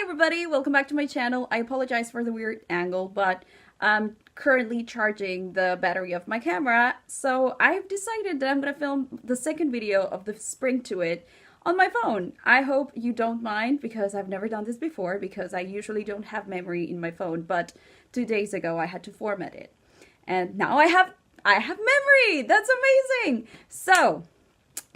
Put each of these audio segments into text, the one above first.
Hi everybody, welcome back to my channel. I apologize for the weird angle, but I'm currently charging the battery of my camera, so I've decided that I'm gonna film the second video of the spring to it on my phone. I hope you don't mind, because I've never done this before, because I usually don't have memory in my phone, but 2 days ago I had to format it. And now I have memory! That's amazing! So,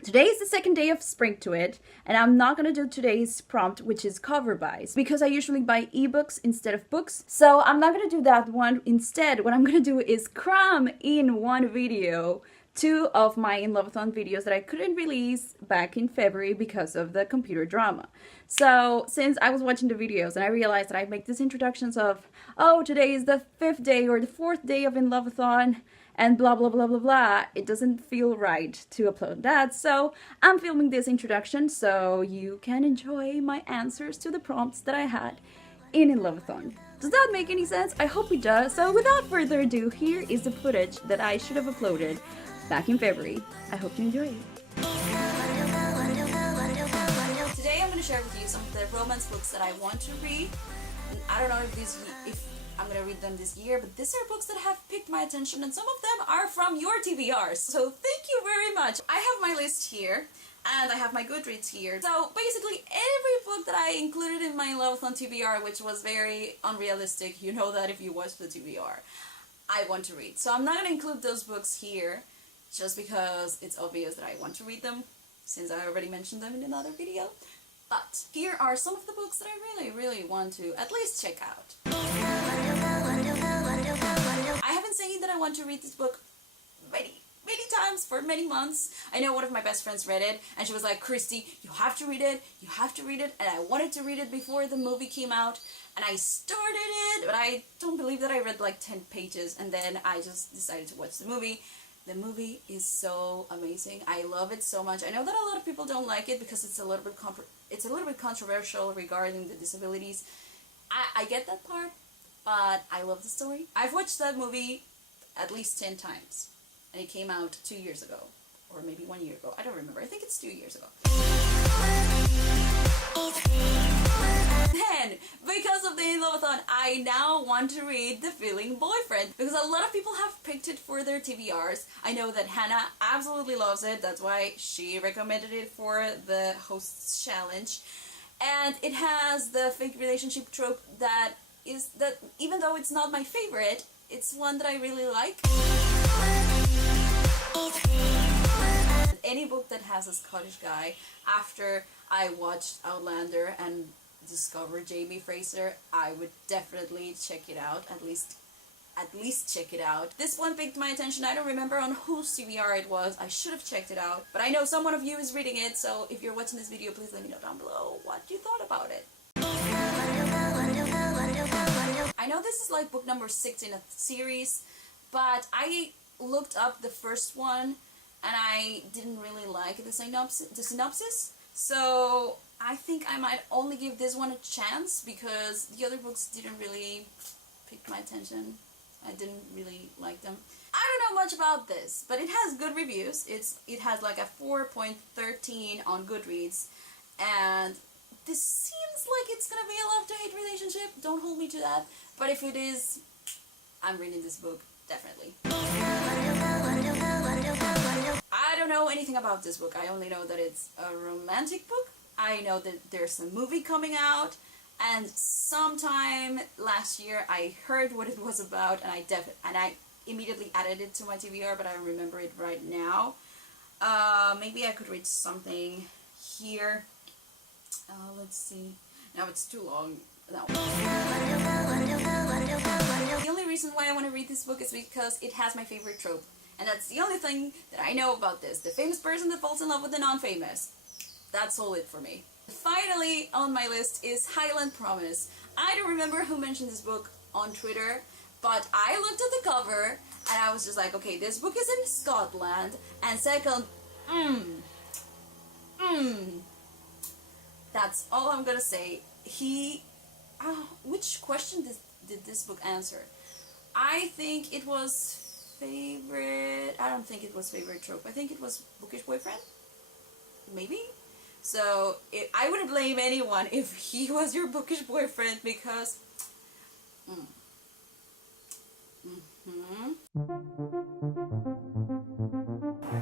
today is the second day of spring to it, and I'm not gonna do today's prompt, which is cover buys, because I usually buy ebooks instead of books. So I'm not gonna do that one. Instead, what I'm gonna do is cram in one video 2 of my Inloveathon videos that I couldn't release back in February because of the computer drama. So since I was watching the videos and I realized that I make these introductions of, oh, today is the 5th day or the 4th day of Inloveathon, and blah blah blah blah blah, it doesn't feel right to upload that, so I'm filming this introduction so you can enjoy my answers to the prompts that I had in Inloveathon. Does that make any sense? I hope it does. So without further ado, here is the footage that I should have uploaded back in February. I hope you enjoy it. Today I'm going to share with you some of the romance books that I want to read. I don't know if I'm gonna read them this year, but these are books that have piqued my attention, and some of them are from your TBRs, so thank you very much. I have my list here, and I have my Goodreads here. So basically every book that I included in my Inloveathon TBR, which was very unrealistic, you know that if you watch the TBR, I want to read. So I'm not gonna include those books here, just because it's obvious that I want to read them, since I already mentioned them in another video. But here are some of the books that I really want to at least check out. I have been saying that I want to read this book many times for many months. I know one of my best friends read it, and she was like, Christy, you have to read it, you have to read it, and I wanted to read it before the movie came out, and I started it, but I don't believe that I read like 10 pages, and then I just decided to watch the movie. The movie is so amazing. I love it so much. I know that a lot of people don't like it because it's a little bit controversial regarding the disabilities. I get that part, but I love the story. I've watched that movie at least 10 times, and it came out 2 years ago, or maybe 1 year ago. I don't remember. I think it's 2 years ago. Then, because of the Inloveathon, I now want to read The Feeling Boyfriend, because a lot of people have picked it for their TBRs. I know that Hannah absolutely loves it. That's why she recommended it for the hosts challenge. And it has the fake relationship trope that even though it's not my favorite, it's one that I really like. Any book that has a Scottish guy, after I watched Outlander and discovered Jamie Fraser, I would definitely check it out, at least check it out. This one piqued my attention. I don't remember on whose TBR it was. I should have checked it out, but I know someone of you is reading it, so if you're watching this video, please let me know down below what you thought about it. I know this is like book number 6 in a series, but I looked up the first one and I didn't really like the synopsis, so I think I might only give this one a chance, because the other books didn't really pick my attention. I didn't really like them. I don't know much about this, but it has good reviews. It has like a 4.13 on Goodreads, and this seems like it's gonna be a love-to-hate relationship. Don't hold me to that, but if it is, I'm reading this book, definitely. I don't know anything about this book. I only know that it's a romantic book. I know that there's a movie coming out, and sometime last year I heard what it was about, and I immediately added it to my TBR, but I don't remember it right now. Maybe I could read something here. Let's see. Now it's too long. No. The only reason why I want to read this book is because it has my favorite trope, and that's the only thing that I know about this. The famous person that falls in love with the non-famous. That's all it for me. Finally on my list is Highland Promise. I don't remember who mentioned this book on Twitter, but I looked at the cover and I was just like, okay, this book is in Scotland, and second, that's all I'm gonna say. Which question did this book answer? I think it was favorite. I don't think it was favorite trope. I think it was Bookish Boyfriend? Maybe? So I wouldn't blame anyone if he was your bookish boyfriend, because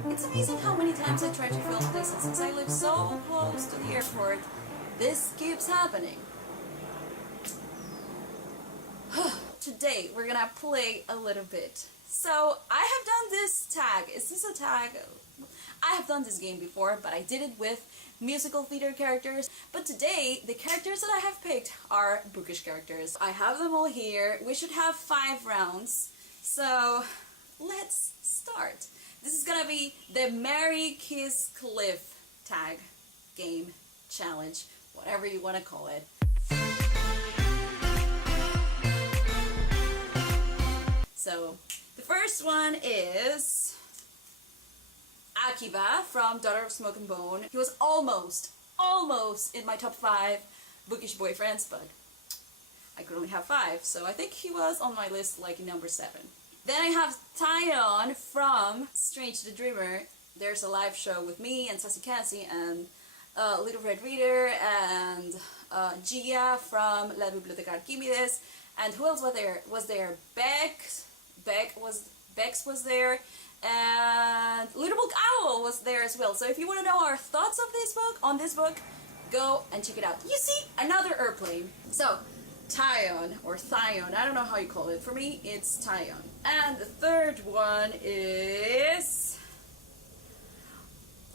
it's amazing how many times I try to film this, and since I live so close to the airport, this keeps happening. Today we're gonna play a little bit. So I have done this tag. Is this a tag? I have done this game before, but I did it with musical theater characters. But today, the characters that I have picked are bookish characters. I have them all here. We should have 5 rounds. So let's start. This is gonna be the Marry, Kiss, Cliff tag game challenge, whatever you want to call it. So the first one is Akiba from Daughter of Smoke and Bone. He was almost in my top 5 bookish boyfriends, but I could only have 5, so I think he was on my list like number 7. Then I have Tyon from Strange the Dreamer. There's a live show with me and Sassy Cassie and Little Red Reader and Gia from La Biblioteca Archimedes. And who else was there? Bex was there, and Little Book Owl was there as well. So if you want to know our thoughts of this book, go and check it out. You see, another airplane. So Tyon, or Tyon, I don't know how you call it. For me, it's Tyon. And the third one is,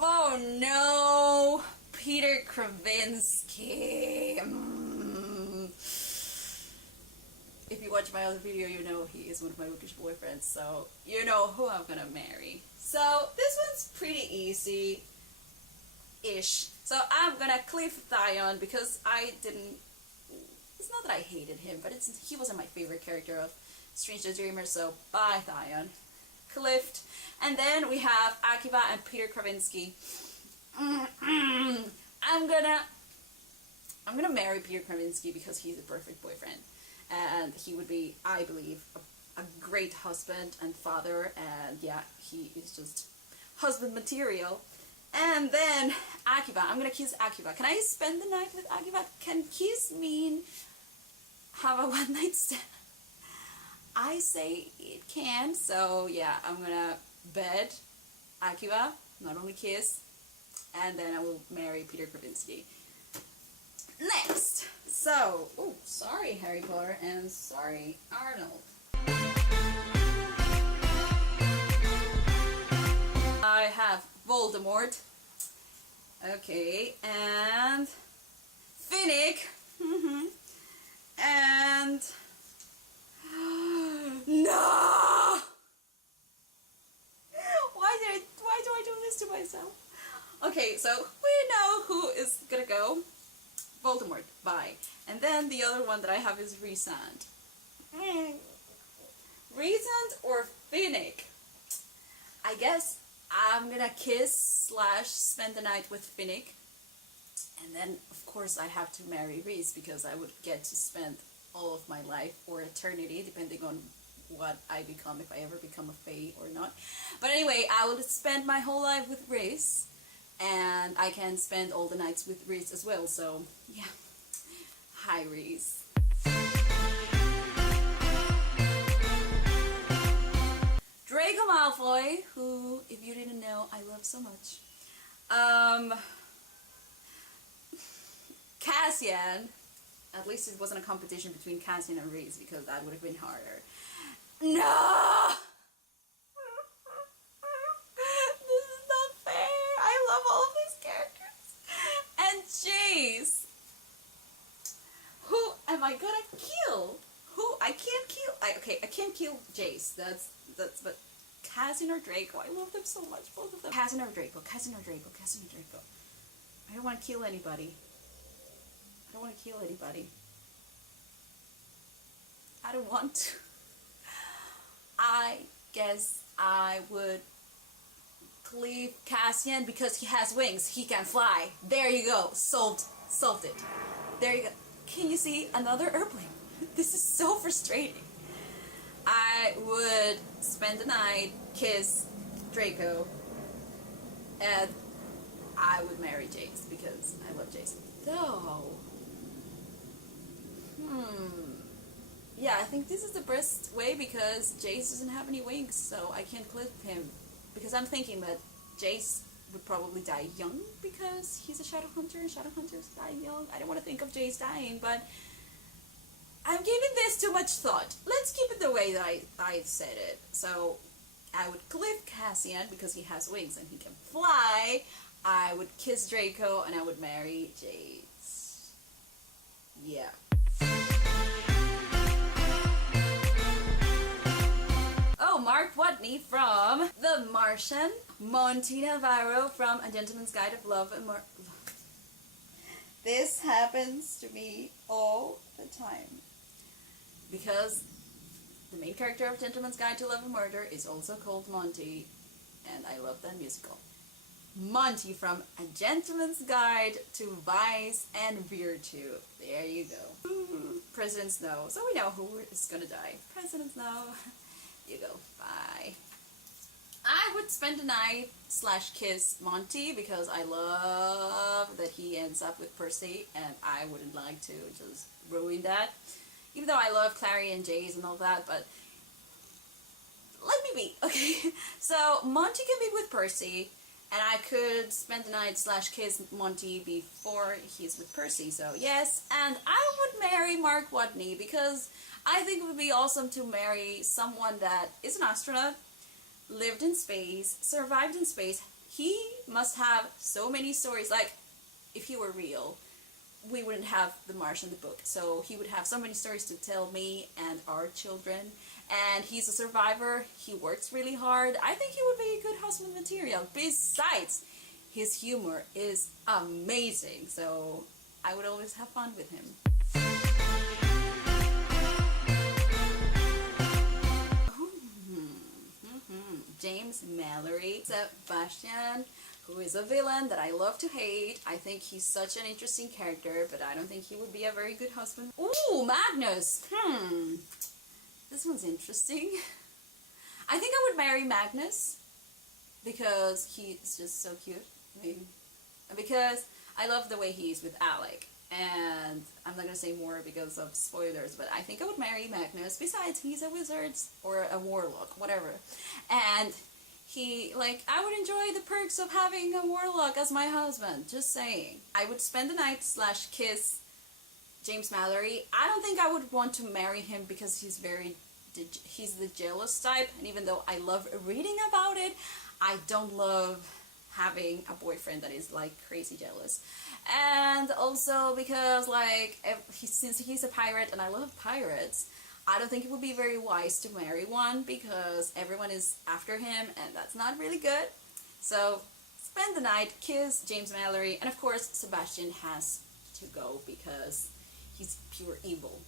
oh no, Peter Kravinsky. If you watch my other video, you know he is one of my bookish boyfriends, so you know who I'm gonna marry. So this one's pretty easy-ish. So I'm gonna cliff Tyon because it's not that I hated him, but he wasn't my favorite character of Strange the Dreamer, so bye Tyon. Cliffed. And then we have Akiba and Peter Kravinsky. I'm gonna marry Peter Kravinsky because he's a perfect boyfriend. And he would be, I believe, a great husband and father, and yeah, he is just husband material. And then Akiba, I'm gonna kiss Akiba. Can I spend the night with Akiba? Can kiss mean have a one night stand? I say it can, so yeah, I'm gonna bed Akiba, not only kiss, and then I will marry Peter Kravinsky. Next! So, oh, sorry Harry Potter, and sorry Arnold. I have Voldemort. Okay, and Finnick. And no! Why do I do this to myself? Okay, so we know who is gonna go. Voldemort, bye. And then the other one that I have is Rhysand. Rhysand or Finnick? I guess I'm gonna kiss / spend the night with Finnick. And then, of course, I have to marry Rhys because I would get to spend all of my life or eternity, depending on what I become, if I ever become a fae or not. But anyway, I will spend my whole life with Rhys. And I can spend all the nights with Rhys as well, so yeah. Hi Rhys. Draco Malfoy, who, if you didn't know, I love so much. Cassian, at least it wasn't a competition between Cassian and Rhys because that would have been harder. No! Jace. Who am I gonna kill? Who I can't kill? I can't kill Jace. That's but Cassian or Draco. I love them so much, both of them. Cassian or Draco. I don't want to kill anybody. I don't want to. I guess I would cleave Cassian because he has wings. He can fly. There you go. Solved it. There you go. Can you see another airplane? This is so frustrating. I would spend the night, kiss Draco, and I would marry Jace because I love Jace. Though, yeah, I think this is the best way because Jace doesn't have any wings, so I can't clip him. Because I'm thinking that Jace would probably die young because he's a shadow hunter and shadow hunters die young. I don't want to think of Jace dying, but I'm giving this too much thought. Let's keep it the way that I said it. So I would clip Cassian because he has wings and he can fly. I would kiss Draco and I would marry Jace. Yeah. Oh, Mark Watney from The Martian. Monty Navarro from A Gentleman's Guide of Love and More. This happens to me all the time. Because the main character of Gentleman's Guide to Love and Murder is also called Monty, and I love that musical. Monty from A Gentleman's Guide to Vice and Virtue. There you go. President Snow. So we know who is gonna die. President Snow. You go. Bye. I would spend the night / kiss Monty because I love that he ends up with Percy, and I wouldn't like to just ruin that. Even though I love Clary and Jace and all that, but let me be, okay? So Monty can be with Percy, and I could spend the night / kiss Monty before he's with Percy, so yes. And I would marry Mark Watney because I think it would be awesome to marry someone that is an astronaut, lived in space, survived in space. He must have so many stories. Like, if he were real, we wouldn't have The Martian, the book. So he would have so many stories to tell me and our children. And he's a survivor. He works really hard. I think he would be a good husband material. Besides, his humor is amazing. So I would always have fun with him. James Mallory, Sebastian, who is a villain that I love to hate. I think he's such an interesting character, but I don't think he would be a very good husband. Ooh, Magnus! This one's interesting. I think I would marry Magnus because he's just so cute. I mean, because I love the way he is with Alec. And I'm not gonna say more because of spoilers, but I think I would marry Magnus. Besides, he's a wizard or a warlock, whatever. And he, like, I would enjoy the perks of having a warlock as my husband. Just saying. I would spend the night / kiss James Mallory. I don't think I would want to marry him because he's the jealous type. And even though I love reading about it, I don't love having a boyfriend that is like crazy jealous. And also because like since he's a pirate and I love pirates, I don't think it would be very wise to marry one because everyone is after him and that's not really good. So spend the night, kiss James Mallory, and of course Sebastian has to go because he's pure evil.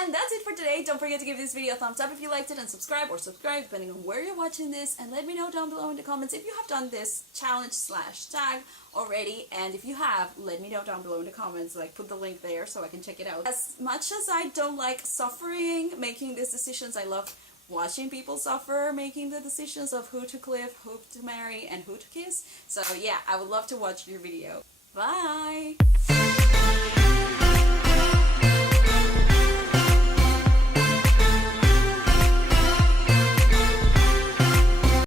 And that's it for today. Don't forget to give this video a thumbs up if you liked it, and subscribe or subscribe depending on where you're watching this, and let me know down below in the comments if you have done this challenge / tag already, and if you have, let me know down below in the comments, like put the link there so I can check it out. As much as I don't like suffering making these decisions, I love watching people suffer making the decisions of who to clip, who to marry, and who to kiss. So yeah, I would love to watch your video. Bye!